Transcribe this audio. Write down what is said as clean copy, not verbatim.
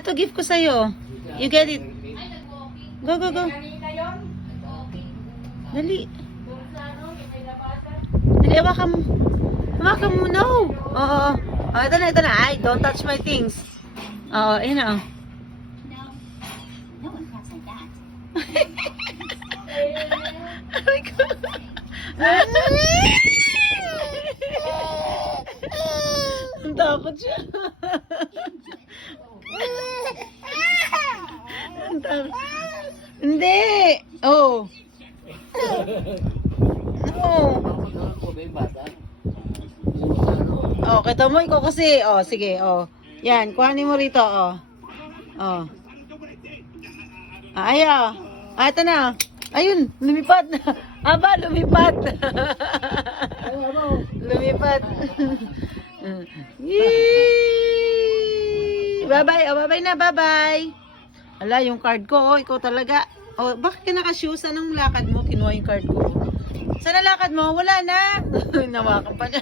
Ito, gift ko sa'yo. You get it. Go, go, go. Dali. Dali, hawakan mo. Hawakan mo, no. Oo. Oh, ito na, ito na. Ay, don't touch my things. Oo, ayun na. No one cracks like that. Oh my God. Ang takot siya. Ang takot. Hindi. Oh. No. Oh, kita mo, ikaw kasi. Oh, sige. Oh. Yan, kuhanin mo rito. Oh. Oh. Ayaw. Ito na. Ayun, lumipad na. Aba, lumipad. Lumipad. Yee! Bye-bye. Oh, bye-bye na. Bye-bye. Ala, yung card ko. Oh, ikaw talaga. Oh, bakit ka naka-shoes? Anong lakad mo? Kinuha yung card ko. Saan ang lakad mo? Wala na. Nawakan pa niya.